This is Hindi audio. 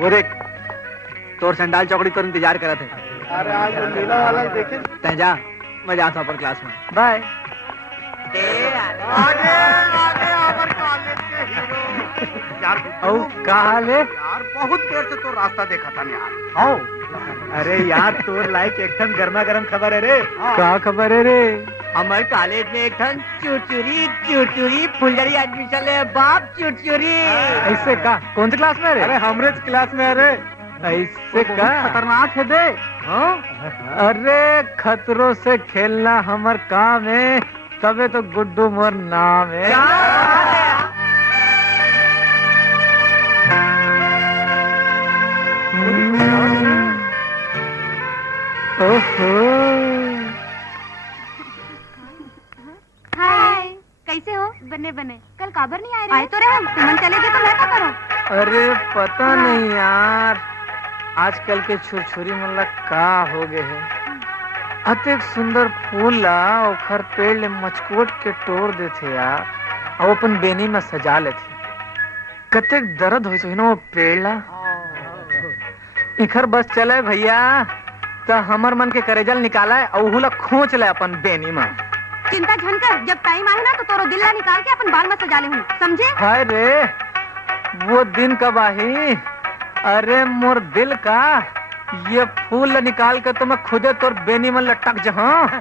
वो देख, तोर संडाल चौकड़ी तो इंतजार करा थे। अरे आज वो नीला वाला देखे। तै जा, मैं जाता हूँ अपन क्लास में। बाय। आगे आगे अमर कॉलेज के हीरो। यार का हाल है? यार बहुत देर से तो रास्ता देखा था यार। आओ। अरे यार, तोर लाइक एकदम गर्मा गर्म खबर है रे। क्या खबर है रे? हमारे कॉलेज में एक ठन चुरचुरी फुलझड़ी एडमिशन ले बाप चुरचुरी। ऐसे का? कौन सी क्लास में रे? अरे हमरे क्लास में। अरे ऐसे का? खतरनाक है दे। हाँ? अरे खतरों से खेलना हमार काम है, तबे तो गुड्डू मोर नाम है। हाय, कैसे हो? बने कल काबर नहीं आए? आए तो रहे हम, तुम चले गए तो मैं क्या करूं? अरे पता नहीं यार, आजकल के छुरछुरी मन का हो गए है। अतेक सुंदर फूल ला ओखर पेड़ ले मचकोट के तोड़ देथे यार, और अपन बेनी में सजा लेथे। कतेक दर्द होइस होई ना वो पेड़ ला। इखर बस चले भैया, तो हमर मन के करेजल निकाला है और उहुला खोच ले अपन बेनी में। चिंता झनकर, जब टाइम आए ना तो तोरो दिल ला निकाल के अपन बाल में सजा ले हूं, समझे? हाय रे, वो दिन कब आही? अरे मोर दिल का ये फूल निकाल के तो मैं खुदे तोर बेनी में लटक जहाँ।